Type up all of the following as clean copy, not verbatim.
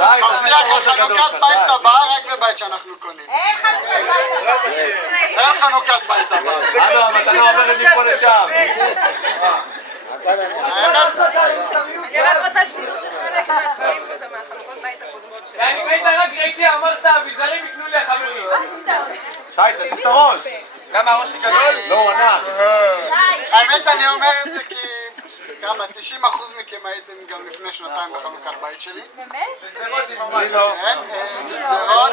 מבטיח לך חנוכת בית הבא רק בבית שאנחנו קונים. אין חנוכת בית. אין חנוכת בית הבא. הלו, המתנה עוברת מפה לשם. אני רק רוצה שתדעו שחלק מהדברים זה מהחנוכות בית הקודמות שלי. ואני רק ראיתי, אמרת, אביזרים יקנו לי החברים. שי, תזיז את הראש. למה הראש היא גדול? לא, הוא ענק. האמת אני אומר את זה כי כמה, 90% מכם הייתם גם לפני שנתיים בחנוכת בית שלי. באמת? בשדרות עם ממש. לא. כן, בשדרות.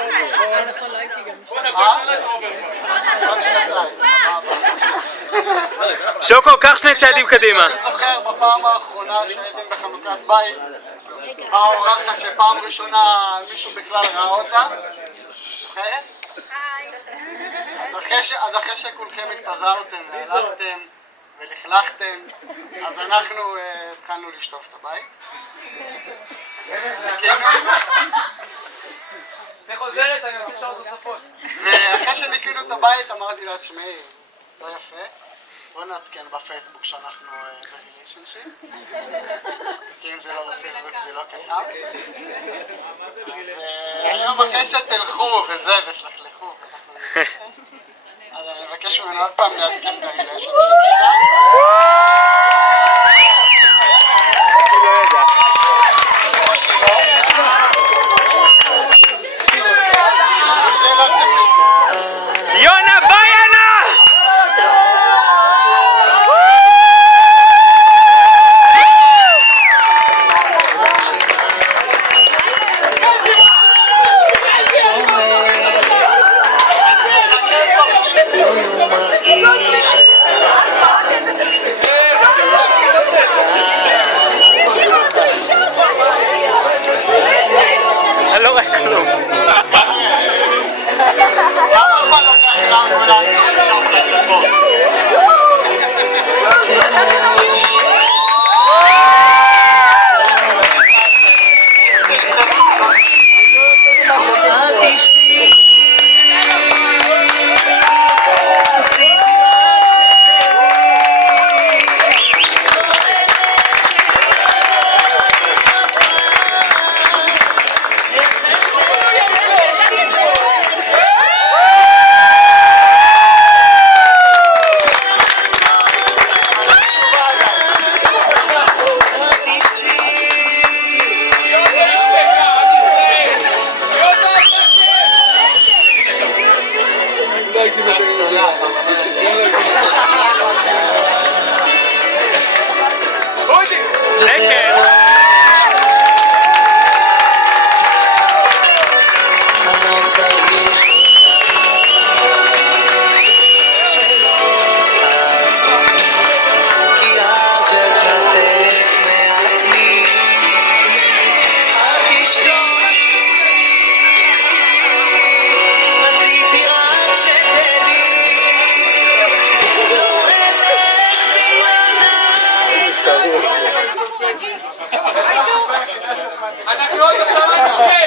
שוקו, קח שני צעדים קדימה. אני זוכר בפעם האחרונה שהייתם בחנוכת בית, באה אורחת שפעם ראשונה מישהו בכלל ראה אותה. זוכרת? אז אחרי שכולכם התפזרתם והלכתם ולכלכתם, אז אנחנו התחלנו לשטוף את הבית. זה חוזרת, אני עושה שעות נוספות. ואחרי שניקינו את הבית אמרתי לה, תשמעי, לא יפה, בוא נעדכן בפייסבוק שאנחנו בריליישנשיפ, כי אם זה לא בפייסבוק זה לא קיים. והיום אחרי שתלכו וזה ותלכלכו, אז אני מבקש ממנו עוד פעם לעדכן את הריליישנשיפ שלה. או שלא. יונה ביינה! אני לא רואה כלום. למה זמן לוקח לנו לעצור את הטלפון? אנחנו עוד לא שמענו.